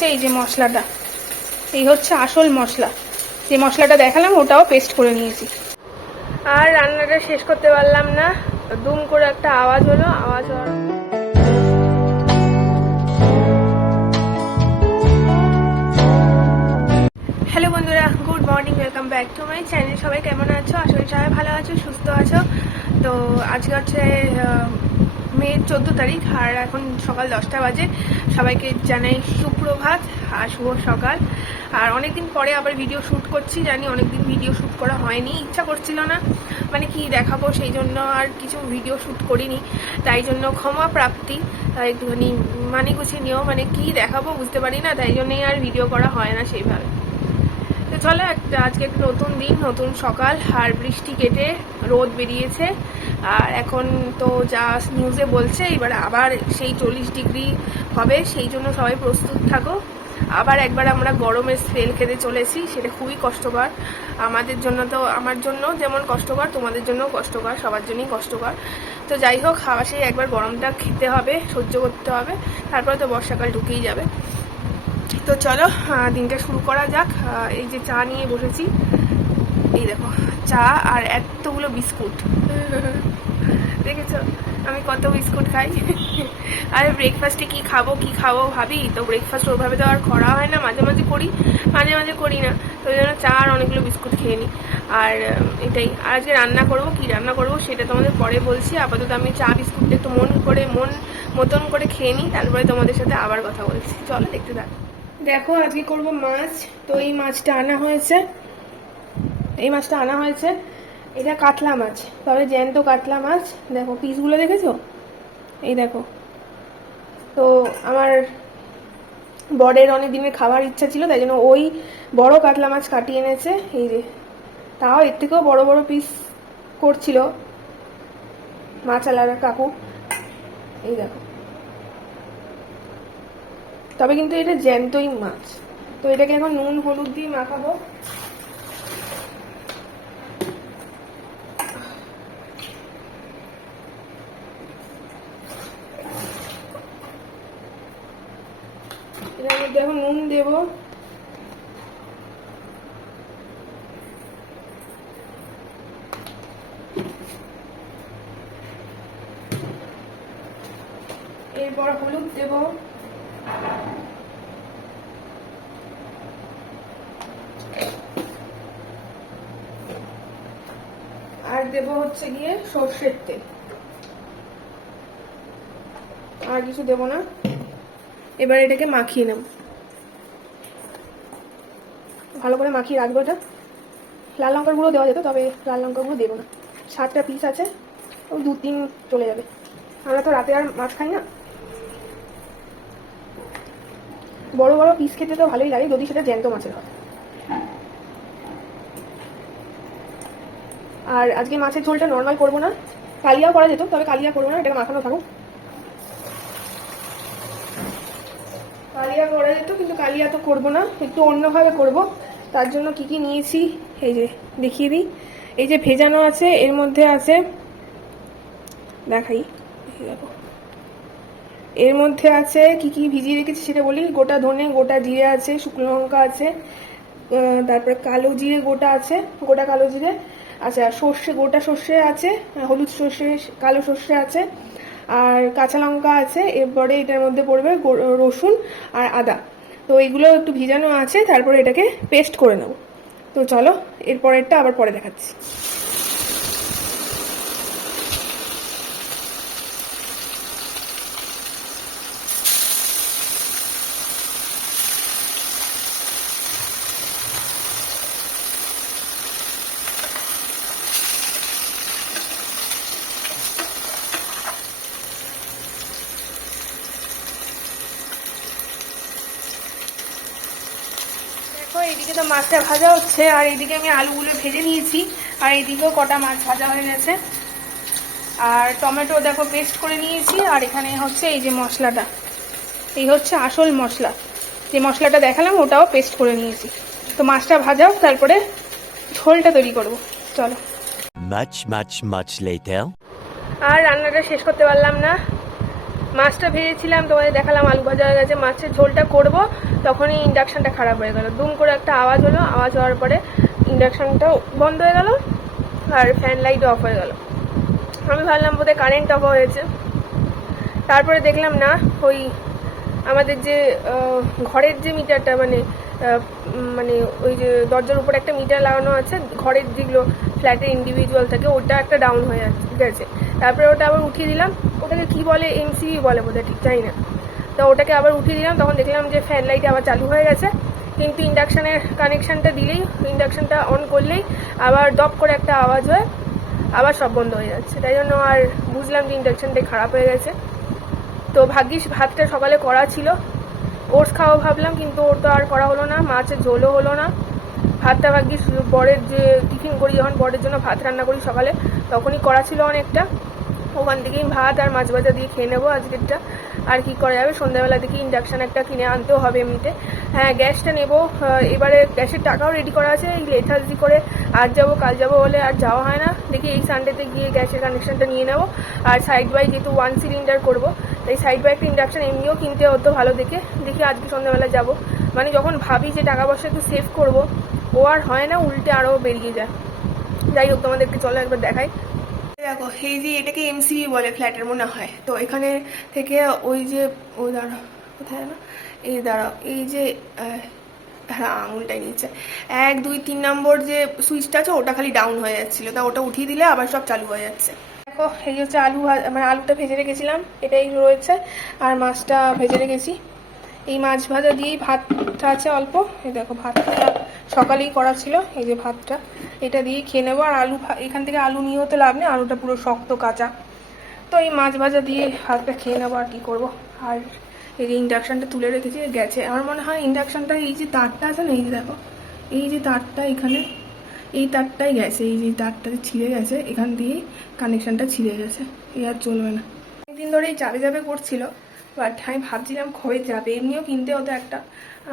হচ্ছে এই যে মশলাটা, এই হচ্ছে আসল মশলা। যে মশলাটা দেখালাম ওটাও পেস্ট করে নিয়েছি। আর রান্নাটা শেষ করতে পারলাম না, দুম করে একটা আওয়াজ হলো। আওয়াজ হওয়ার হ্যালো বন্ধুরা, good morning, welcome back to my channel. সবাই কেমন আছো? আশা করি সবাই ভালো আছো, সুস্থ আছো। তো আজকে হচ্ছে মে 14 তারিখ, আর এখন সকাল 10টা বাজে। সবাইকে জানাই সুপ্রভাত আর শুভ সকাল। আর অনেকদিন পরে আবার ভিডিও শ্যুট করছি, জানি অনেকদিন ভিডিও শ্যুট করা হয়নি, ইচ্ছা করছিল না, মানে কি দেখাবো সেই জন্য আর কিছু ভিডিও শ্যুট করিনি। তাই জন্য ক্ষমা প্রাপ্তি, তাই একটুখানি মানে গুছিয়ে নিও, মানে কি দেখাবো বুঝতে পারি না, তাই জন্যই আর ভিডিও করা হয় না সেইভাবে। তো চলো, আজকে একটা নতুন দিন, নতুন সকাল, আর বৃষ্টি কেটে রোদ বেরিয়েছে। আর এখন তো যা নিউজে বলছে এবার আবার সেই 40 ডিগ্রি হবে, সেই জন্য সবাই প্রস্তুত থাকো। আবার একবার আমরা গরমের স্পেল খেতে চলেছি, সেটা খুবই কষ্টকর আমাদের জন্য। তো আমার জন্য যেমন কষ্টকর, তোমাদের জন্যও কষ্টকর, সবার জন্যই কষ্টকর। তো যাই হোক, আবার সেই একবার গরমটা খেতে হবে, সহ্য করতে হবে, তারপরে তো বর্ষাকাল ঢুকেই যাবে। তো চলো দিনটা শুরু করা যাক। এই যে চা নিয়ে বসেছি, এই দেখো চা আর এতগুলো বিস্কুট। দেখেছো আমি কত বিস্কুট খাই। আর ব্রেকফাস্টে কি খাবো ভাবি, তো ব্রেকফাস্ট ওইভাবে তো আর করা হয় না, মাঝে মাঝে করি, মাঝে মাঝে করি না। তো ওই জন্য চা আর অনেকগুলো বিস্কুট খেয়ে নিই। আর এটাই। আর আজকে রান্না করবো, কি রান্না করবো সেটা তোমাদের পরে বলছি। আপাতত আমি চা বিস্কুটটা একটু মন মতন করে খেয়ে নিই, তারপরে তোমাদের সাথে আবার কথা বলছি। চলো দেখতে থাকো। দেখো আজকে করব মাছ। তো এই মাছটা আনা হয়েছে, এটা কাতলা মাছ, তবে জ্যান্ত কাতলা মাছ। দেখো পিসগুলো দেখেছো, এই দেখো। তো আমার বরের অনেক দিনের খাবার ইচ্ছা ছিল, তাই জন্য ওই বড় কাতলা মাছ কাটিয়ে এনেছে। এই যে, তাও এর থেকেও বড় বড় পিস করছিল মাছালার কাকু, এই দেখো। তবে কিন্তু এটা জ্যান্তই মাছ। তো এটাকে এখন নুন হলুদ দিয়ে মাখাবো। এটার মধ্যে এখন নুন দেবো, এরপর হলুদ দেব, আর দেব হচ্ছে গিয়ে সর্ষের তেল। আর কিছু দেব না। এবার এটাকে মাখিয়ে নেব, ভালো করে মাখিয়ে রাখবো। এটা লাল লঙ্কার গুঁড়ো দেওয়া যেত, তবে লাল লঙ্কার গুঁড়ো দেবো না। 7টা পিস আছে, ওই 2-3 চলে যাবে। আমরা তো রাতে আর মাছ খাই না। বড় বড় পিস খেতে তো ভালোই লাগে, যদি সেটা জ্যান্ত মাছের হয়। আর আজকে মাছের ঝোলটা নর্মাল করবো না, কালিয়াও করা যেত, তবে কালিয়া করবো না, এটাকে মাখানো থাকুক। কালিয়া করা যেত, কিন্তু কালিয়া তো করবো না, একটু অন্যভাবে করব। তার জন্য কি কি নিয়েছি এই যে দেখিয়ে দিই। এই যে ভেজানো আছে, এর মধ্যে আছে, দেখাই, দেখো এর মধ্যে আছে কি কি ভিজিয়ে রেখেছি সেটা বলি। গোটা ধনে, গোটা জিরে আছে, শুকনো লঙ্কা আছে, তারপরে কালো জিরে গোটা আছে, গোটা কালো জিরে। আচ্ছা, সর্ষে, গোটা সর্ষে আছে, হলুদ সর্ষে, কালো সর্ষে আছে, আর কাঁচা লঙ্কা আছে। এরপরে এটার মধ্যে পড়বে রসুন আর আদা। তো এগুলো একটু ভিজানো আছে, তারপরে এটাকে পেস্ট করে নেব। তো চলো এরপরেরটা আবার পরে দেখাচ্ছি। এইদিকে তো মাছটা ভাজা হচ্ছে, আর এইদিকে আমি আলুগুলো ভেজে নিয়েছি, আর এইদিকেও কটা মাছ ভাজা হয়ে গেছে। আর টমেটো দেখো পেস্ট করে নিয়েছি। আর এখানে হচ্ছে এই যে মশলাটা, এই হচ্ছে আসল মশলা। যে মশলাটা দেখালাম ওটাও পেস্ট করে নিয়েছি। তো মাছটা ভাজাও, তারপরে ঝোলটা তৈরি করব। চলো। Much later. আর রান্নাটা শেষ করতে পারলাম না, মাছটা ভেজেছিলাম, তোমাদের দেখালাম আলু ভাজা হয়ে গেছে, মাছের ঝোলটা করব তখনই ইন্ডাকশানটা খারাপ হয়ে গেল। দুম করে একটা আওয়াজ হলো, আওয়াজ হওয়ার পরে ইন্ডাকশানটাও বন্ধ হয়ে গেল আর ফ্যান লাইট অফ হয়ে গেল। আমি ভাবলাম বোধহয় কারেন্ট অফ হয়েছে, তারপরে দেখলাম না, ওই আমাদের যে ঘরের যে মিটারটা মানে মানে ওই যে দরজার উপরে একটা মিটার লাগানো আছে, ঘরের যেগুলো ফ্ল্যাটের ইন্ডিভিজুয়াল থাকে, ওটা একটা ডাউন হয়ে গেছে। তারপরে ওটা আবার উঠিয়ে দিলাম, ওটাকে কি বলে এমসিবি বলে বোধহয়, ঠিক জানি না। তো ওটাকে আবার উঠিয়ে দিলাম, তখন দেখলাম যে ফ্যান লাইট আবার চালু হয়ে গেছে। কিন্তু ইন্ডাকশানের কানেকশানটা দিলেই, ইন্ডাকশানটা অন করলেই আবার দপ করে একটা আওয়াজ হয়, আবার সব বন্ধ হয়ে যাচ্ছে। তাই জন্য আর বুঝলাম যে ইন্ডাকশানটাই খারাপ হয়ে গেছে। তো ভাগ্যিস ভাতটা সকালে করা ছিল, ওটস খাওয়া ভাবলাম, কিন্তু ওর তো আর করা হলো না, মাছের ঝোলও হলো না। ভাতটা ভাগ্যিস বরের যে টিফিন করি, যখন বরের জন্য ভাত রান্না করি সকালে, তখনই করা ছিল অনেকটা, ওখান থেকেই ভাত আর মাছ ভাজা দিয়ে খেয়ে নেবো আজকেরটা। আর কি করা যাবে, সন্ধ্যাবেলা দেখি ইন্ডাকশান একটা কিনে আনতেও হবে এমনিতে। হ্যাঁ, গ্যাসটা নেবো, এবারে গ্যাসের টাকাও রেডি করা আছে। এই লেথার্জি করে আজ যাবো কাল যাবো বলে আর যাওয়া হয় না। দেখি এই সানডেতে গিয়ে গ্যাসের কানেকশানটা নিয়ে নেবো। আর সাইড বাই যেহেতু 1 সিলিন্ডার করবো, তাই সাইড বাই একটা ইন্ডাকশান এমনিও কিনতে হতো ভালো দেখে। দেখি আজকে সন্ধ্যাবেলা যাবো, মানে যখন ভাবি যে টাকা পয়সা একটু সেভ করবো, ও আর হয় না, উল্টে আরও বেরিয়ে যায়। যাই হোক, তোমাদেরকে চলো একবার দেখাই। দেখো, এই যে এটাকে এমসিবি বলে ফ্ল্যাটের মনে হয়। তো এখানে থেকে ওই যে ওই দাঁড়া কোথায় না, এই দাঁড়াও, এই যে হ্যাঁ আঙুলটাই নিচে 1 2 3 নম্বর যে সুইচটা আছে, ওটা খালি ডাউন হয়ে যাচ্ছিলো, তা ওটা উঠিয়ে দিলে আবার সব চালু হয়ে যাচ্ছে। দেখো, এই হচ্ছে আলু, মানে আলুটা ভেজে রেখেছিলাম, এটাই রয়েছে। আর মাছটা ভেজে রেখেছি, এই মাছ ভাজা দিয়েই ভাতটা আছে অল্প। এই দেখো, ভাতটা সকালেই করা ছিল, এই যে ভাতটা, এটা দিয়েই খেয়ে নেবো। আর আলু, এখান থেকে আলু নিয়েও তো লাভ নেই, আলুটা পুরো শক্ত কাঁচা। তো এই মাছ ভাজা দিয়ে ভাতটা খেয়ে নেবো, আর কী করবো। আর এই যে ইন্ডাকশানটা তুলে রেখেছি গেছে, আমার মনে হয় ইন্ডাকশানটা এই যে তারটা আছে না, এই যে দেখো, এই যে তারটা এখানে, এই তারটাই গেছে, এই যে তারটা ছিঁড়ে গেছে, এখান দিয়েই কানেকশানটা ছিঁড়ে গেছে, এই আর চলবে না। অনেকদিন ধরেই যাবে যাবে করছিল, বাট আমি ভাবছিলাম কবে যাবে। এমনিও কিনতে হতো একটা,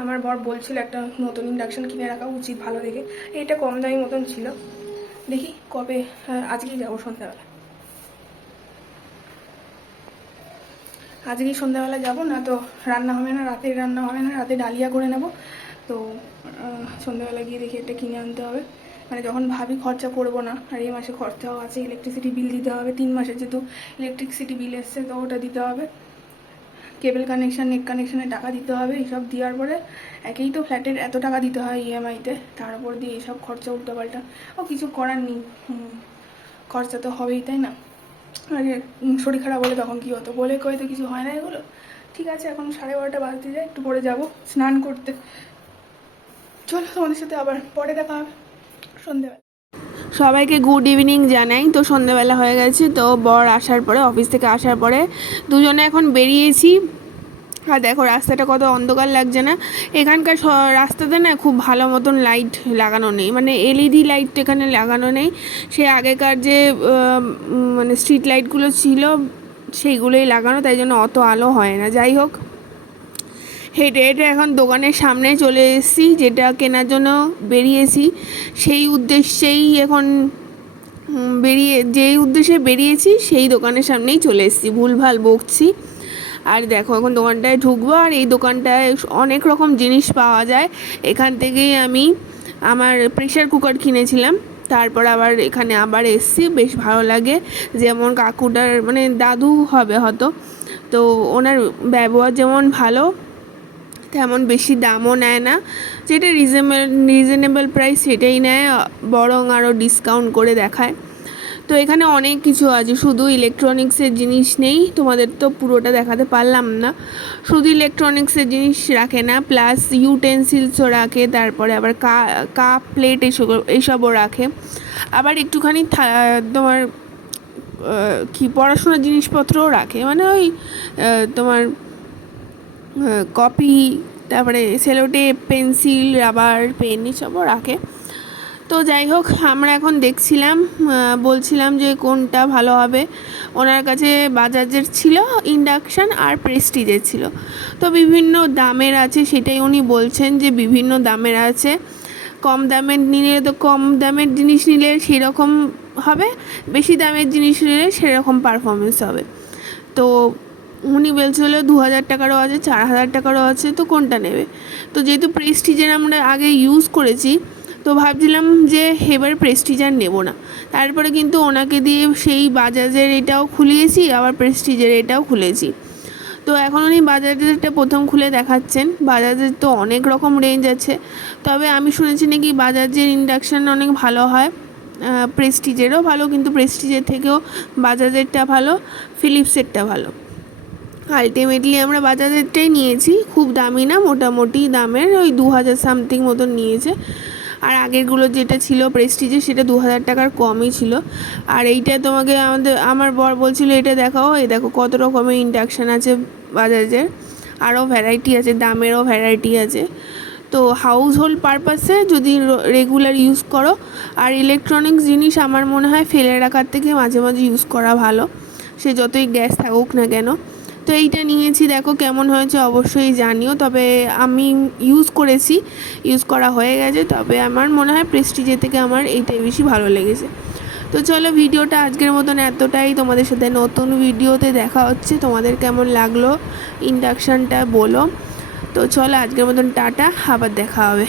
আমার বর বলছিল একটা নতুন ইন্ডাকশান কিনে রাখা উচিত ভালো দেখে। এটা কম দামি মতন ছিল, দেখি কবে, আজকেই যাবো সন্ধ্যাবেলা, আজকেই সন্ধ্যাবেলা যাবো, না তো রান্না হবে না, রাতে রান্না হবে না, রাতে ডালিয়া করে নেব। তো সন্ধ্যাবেলা গিয়ে দেখি এটা কিনে আনতে হবে, মানে যখন ভাবি খরচা করবো না। আর এই মাসে খরচাও আছে, ইলেকট্রিসিটি বিল দিতে হবে 3 মাসের, যেহেতু ইলেকট্রিসিটি বিল এসছে, তো ওটা দিতে হবে। কেবল কানেকশান, নেট কানেকশানে টাকা দিতে হবে, এইসব দেওয়ার পরে একেই তো ফ্ল্যাটের এত টাকা দিতে হয় ইএমআইতে, তার উপর দিয়ে এইসব খরচা উল্টোপাল্টা। ও কিছু করার নেই, খরচা তো হবেই, তাই না। আরে শরীর খারাপ হলে তখন কী হতো, বলে কয়ে তো কিছু হয় না এগুলো। ঠিক আছে, এখন 12:30 বাজতে যায়, একটু পরে যাব স্নান করতে। চলো, তোমাদের সাথে আবার পরে দেখা হবে সন্ধ্যেবেলা। সবাইকে গুড ইভিনিং জানাই। তো সন্ধ্যেবেলা হয়ে গেছে, তো বর আসার পরে, অফিস থেকে আসার পরে দুজনে এখন বেরিয়েছি। আর দেখো রাস্তাটা কত অন্ধকার লাগছে না। এখানকার রাস্তাতে না খুব ভালো মতন লাইট লাগানো নেই, মানে এলইডি লাইট এখানে লাগানো নেই। সে আগেকার যে মানে স্ট্রিট লাইটগুলো ছিল সেইগুলোই লাগানো, তাই জন্য অত আলো হয় না। যাই হোক, হেঁটে হেঁটে এখন দোকানের সামনে চলে এসেছি, যেটা কেনার জন্য বেরিয়েছি সেই উদ্দেশ্যেই এখন যেই উদ্দেশ্যে বেরিয়েছি সেই দোকানের সামনেই চলে এসেছি, ভুলভাল বকছি। আর দেখো, এখন দোকানটায় ঢুকবো, আর এই দোকানটায় অনেক রকম জিনিস পাওয়া যায়। এখান থেকেই আমি আমার প্রেশার কুকার কিনেছিলাম, তারপর আবার এখানে আবার এসছি, বেশ ভালো লাগে। যেমন কাকুটার, মানে দাদু হবে হয়তো, তো ওনার ব্যবহার যেমন ভালো, তেমন বেশি দামও নেয় না, যেটা রিজনেবল প্রাইস সেটাই নেয়, বরং আরও ডিসকাউন্ট করে দেখায়। তো এখানে অনেক কিছু আছে, শুধু ইলেকট্রনিক্সের জিনিস নেই, তোমাদের তো পুরোটা দেখাতে পারলাম না। শুধু ইলেকট্রনিক্সের জিনিস রাখে না, প্লাস ইউটেন্সিলসও রাখে, তারপরে আবার কাপ প্লেট এইসবও রাখে। আবার একটুখানি তোমার কি পড়াশোনার জিনিসপত্রও রাখে, মানে ওই তোমার কপি, তারপরে সেলোটেপ, পেন্সিল, রাবার, পেন এসবও রাখে। তো যাই হোক, আমরা এখন দেখছিলাম, বলছিলাম যে কোনটা ভালো হবে। ওনার কাছে বাজাজের ছিল ইন্ডাকশান, আর প্রেস্টিজের ছিল। তো বিভিন্ন দামের আছে, সেটাই উনি বলছেন যে বিভিন্ন দামের আছে। কম দামের নিলে তো কম দামের জিনিস নিলে সেরকম হবে, বেশি দামের জিনিস নিলে সেরকম পারফরমেন্স হবে। তো উনি বলছিল 2,000 টাকারও আছে, 4,000 টাকারও আছে, তো কোনটা নেবে? তো যেহেতু প্রেস্টিজের আমরা আগে ইউজ করেছি, তো ভাবছিলাম যে এবার প্রেস্টিজার নেব না। তারপরে কিন্তু ওনাকে দিয়ে সেই বাজাজের এটাও খুলিয়েছি, আবার প্রেস্টিজের এটাও খুলেছি। তো এখন উনি বাজাজেরটা প্রথম খুলে দেখাচ্ছেন। বাজাজের তো অনেক রকম রেঞ্জ আছে, তবে আমি শুনেছি নাকি বাজাজের ইন্ডাকশান অনেক ভালো হয়, প্রেস্টিজেরও ভালো, কিন্তু প্রেস্টিজের থেকেও বাজাজেরটা ভালো, ফিলিপসেরটা ভালো। আলটিমেটলি আমরা বাজাজেরটাই নিয়েছি, খুব দামি না, মোটামুটি দামের, ওই 2,000 সামথিং মতন নিয়েছে। আর আগেরগুলো যেটা ছিল প্রেস্টিজে সেটা 2,000 টাকার কমই ছিল। আর এইটা তোমাকে আমার বর বলছিল এটা দেখাও, এই দেখো কত রকমের ইন্ডাকশান আছে বাজাজের, আরও ভ্যারাইটি আছে, দামেরও ভ্যারাইটি আছে। তো হাউস হোল্ড পারপাসে যদি রেগুলার ইউজ করো, আর ইলেকট্রনিক্স জিনিস আমার মনে হয় ফেলে রাখার থেকে মাঝে মাঝে ইউজ করা ভালো, সে যতই গ্যাস থাকুক না কেন। তো এইটা নিয়েছি, দেখো কেমন হয়েছে অবশ্যই জানিও। তবে আমি ইউজ করেছি, ইউজ করা হয়ে গেছে, তবে আমার মনে হয় প্রেস্টিজের থেকে আমার এইটাই বেশি ভালো লেগেছে। তো চলো, ভিডিওটা আজকের মতন এতটাই। তোমাদের সাথে নতুন ভিডিওতে দেখা হচ্ছে, তোমাদের কেমন লাগলো ইন্ডাকশানটা বলো। তো চলো আজকের মতন টাটা, আবার দেখা হবে।